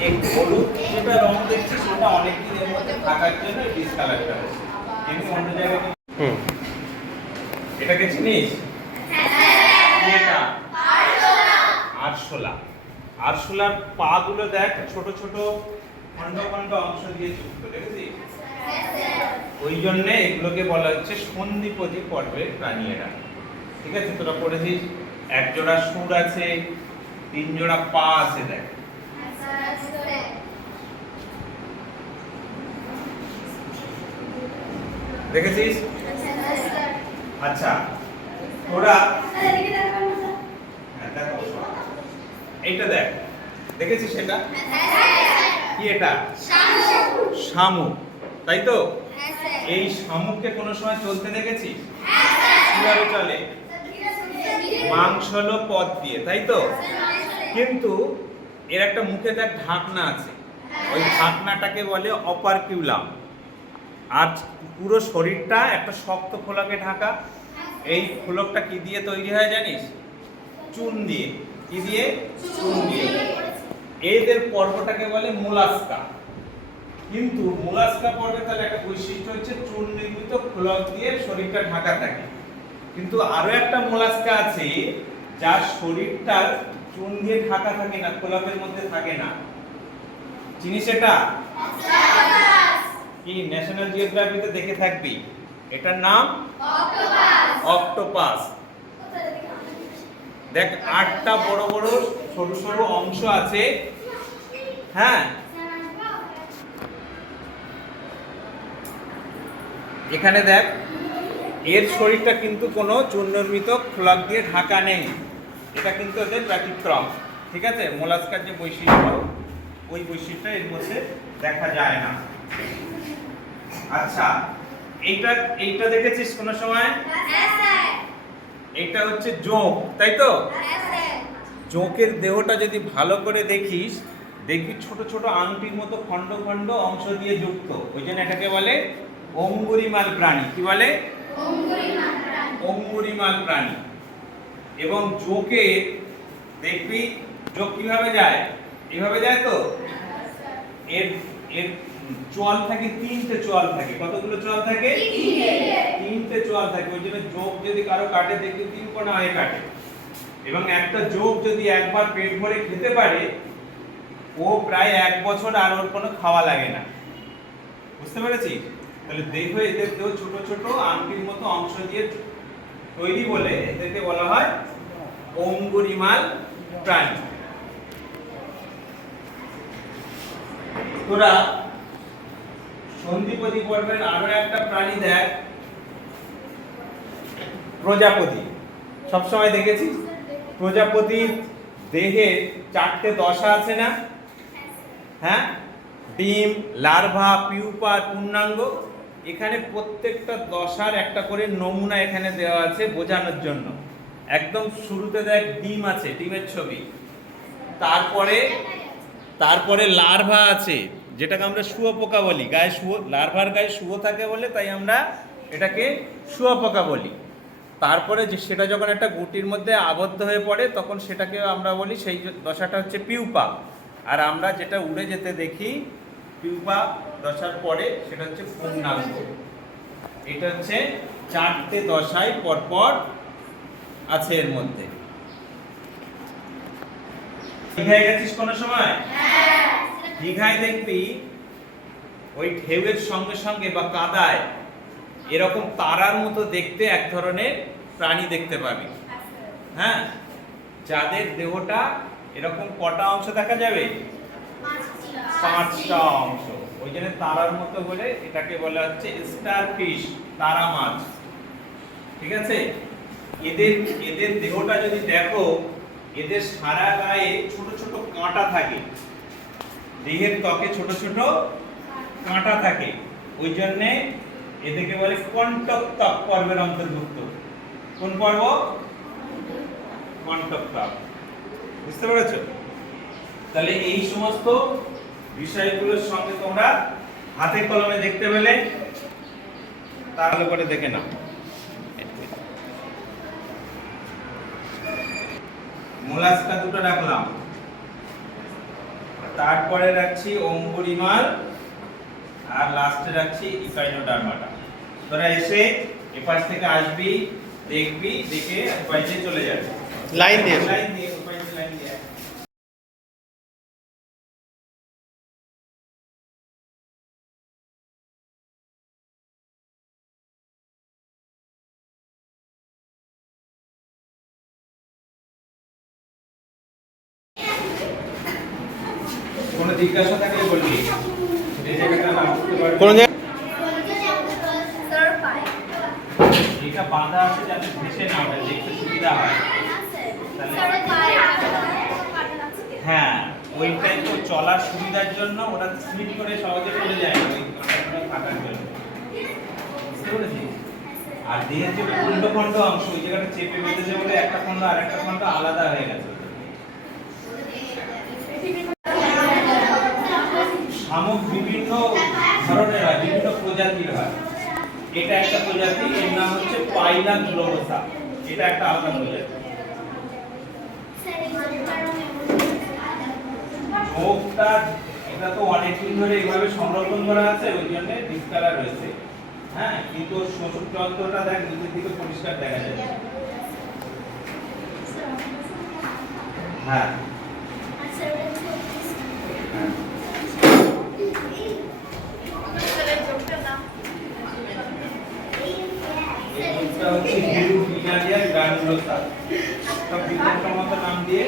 এই হলুদ যেটা রং দেখছিস ওটা অনেক দিনের মধ্যে থাকার জন্য ডিসকালারটা হচ্ছে এমনি অন্য জায়গায় কি- হুম। এটাকে চিনিস এটা। আরশোলা। আরশোলার পা গুলো দেখ ছোট ছোট খন্ড খন্ড অংশ দিয়ে যুক্ত দেখেছিস ওই জন্য এগুলোকে বলা হচ্ছে সন্ধিপতি পর্বের প্রাণী এরা ঠিক আছে তোরা পড়েছিস? এক জোড়া সুর আছে তিন জোড়া পা আছে দেখ। দেখেছিস? আচ্ছা তোরা হ্যাঁ, এইটা দেখ। দেখেছিস সেটা? কি এটা? শামুক তাই তো? এই শামুককে কোনো সময় চলতে দেখেছিস? কীভাবে চলে? মাংসলো পথ দিয়ে তাই তো? কিন্তু এর একটা মুখে দেখ ঢাকনা আছে। ওই ঢাকনাটাকে বলে অপারকিউলাম আর পুরো শরীরটা একটা শক্ত খোলকে ঢাকা। এই খোলকটা কি দিয়ে তৈরি হয় জানিস? চুন দিয়ে। কি দিয়ে? চুন দিয়ে। এদের পর্বটাকে বলে মোলাস্কা। কিন্তু মোলাস্কা পর্বে তাহলে একটা বৈশিষ্ট্য হচ্ছে চুন নির্মিত খোলক দিয়ে শরীরটা ঢাকা থাকে। কিন্তু আরও একটা মোলাস্কা আছে, যার শরীরটা চুন দিয়ে ঢাকা থাকে না খোলকের মধ্যে থাকে না। চিনিস এটা? কি ন্যাশনাল জিওগ্রাফিতে দেখে থাকবি। এটার নাম? অক্টোপাস দেখ, আটটা বড় বড়, ছোট ছোট অংশ আছে। হ্যাঁ। এখানে দেখ, এর শরীরটা কিন্তু কোনো চূর্ণনির্মিত খোলাক দিয়ে ঢাকা নেই। এটা কিন্তু এদের ব্যতিক্রম ঠিক আছে? মোলাস্কার যে বৈশিষ্ট্য ওই বৈশিষ্ট্য এর মধ্যে দেখা যায় না। আচ্ছা এইটা এইটা দেখেছিস কোনো সময়? এটা হচ্ছে জোঁক তাই তো? জোঁকের দেহটা যদি ভালো করে দেখিস দেখবি ছোট ছোট আংটির মতো খণ্ড খণ্ড অংশ দিয়ে যুক্ত। ওই জন্য এটাকে বলে অঙ্গুরিমাল প্রাণী। কি বলে? অঙ্গুরিমাল প্রাণী। এবং জোকে দেখবি জোক কীভাবে যায়? এভাবে যায় তো? এর এর চোয়াল থাকে তিনটে চোয়াল থাকে। কতগুলো চোয়াল থাকে? তিনটে। চোয়াল থাকে। ওই জন্য যোগ যদি কারও কাটে দেখবি তিন কোণা হয়ে কাটে। এবং একটা যোগ যদি একবার পেট ভরে খেতে পারে ও প্রায় এক বছর আর ওর কোনো খাওয়া লাগে না। বুঝতে পেরেছি? তাহলে দেখো এদের দেহ ছোট ছোট আংটির মতো অংশ দিয়ে তৈরি বলে এদেরকে বলা হয় অঙ্গুরিমাল প্রাণী। তোরা সন্ধিপতি পর্বের আরও একটা প্রাণী দেখ। প্রজাপতি। সবসময় দেখেছি প্রজাপতির দেহে চারটে দশা আছে না? হ্যাঁ? ডিম, লার্ভা, পিউপা পূর্ণাঙ্গ। এখানে প্রত্যেকটা দশার একটা করে নমুনা এখানে দেওয়া আছে বোঝানোর জন্য। একদম শুরুতে দেখ, ডিম আছে, ডিমের ছবি। তারপরে তারপরে লার্ভা আছে, যেটাকে আমরা শুয়োপোকা বলি। গায়ে শুয়ো, লার্ভার গায়ে শুয়ো থাকে বলে তাই আমরা এটাকে শুয়োপোকা বলি। তারপরে যে সেটা যখন একটা গুটির মধ্যে আবদ্ধ হয়ে পড়ে, তখন সেটাকে আমরা বলি সেই দশাটা হচ্ছে পিউপা। আর আমরা যেটা উড়ে যেতে দেখি, পিউপা দশার পরে সেটা হচ্ছে পূর্ণাঙ্গ। এটা হচ্ছে চারটে দশায় পরপর আছে এর মধ্যে। দীঘায় গেছিস কোনো সময়? দীঘায় দেখবি ওই ঢেউয়ের সঙ্গে সঙ্গে বা কাদায় এরকম তারার মতো দেখতে এক ধরনের প্রাণী দেখতে পাবি। হ্যাঁ? যাদের দেহটা এরকম কটা অংশ দেখা যাবে? পাঁচটা অংশ। ওই জন্য তারার মতো বলে এটাকে বলা হচ্ছে স্টার ফিশ তারা মাছ। ঠিক আছে? এদের এদের দেহটা যদি দেখো, এদের সারা গায়ে ছোট ছোট কাঁটা থাকে। দেহের ত্বকে ছোট ছোট কাঁটা থাকে। ওই জন্যে এদেরকে বলে কণ্টক ত্বক পর্বের অন্তর্ভুক্ত। কোন পর্ব? কণ্টক ত্বক বুঝতে পেরেছ? তাহলে এই সমস্ত বিষয়গুলোর সঙ্গে তোমরা হাতে কলমে দেখতে পেলে তাহলে করে দেখে নাও। মোলাস্কা দুটো রাখলাম। তারপরে রাখছি অঙ্গুরিমাল আর লাস্টে রাখছি ইকাইনোডার্মাটা। তোরা এসে এপাশ থেকে আসবি দেখবি দেখে দিয়ে চলে যাবি। লাইন দিয়ে। লাইন দিয়ে জিজ্ঞাসা থাকলে বলবি। এই জায়গাটা নাম কোন জায়গায় এটা বাঁধা আছে যাতে ভেসে না ওঠে দেখতে সুবিধা হয়। হ্যাঁ তো চলার সুবিধার জন্য ওটা স্লিপ করে সহজে পড়ে যায় থাকার জন্য। বুঝতে পেরেছিস? আর দেহের যে খণ্ড অংশ ওই জায়গাটা চেপে বেঁধেছে বলে একটা খণ্ড আর একটা খণ্ড আলাদা হয়ে গেছে। শামুক বিভিন্ন ধরনের হয়, বিভিন্ন প্রজাতির হয়। এটা একটা প্রজাতি, এর নাম হচ্ছে পাইলা গ্লোবোসা এটা একটা আলাদা প্রজাতি। ঝোঁকটা এটা তো অনেকদিন ধরে এইভাবে সংরক্ষণ করা আছে, ওই জন্য ডিসকালার হয়েছে। হ্যাঁ কিন্তু শোষক যন্ত্রটা দেখ, নিচের দিকে পরিষ্কার দেখা যায় হ্যাঁ এই ঝোঁকটা হচ্ছে হিরু বিনারিয়া তার একটা বিজ্ঞানসম্মত নাম দিয়ে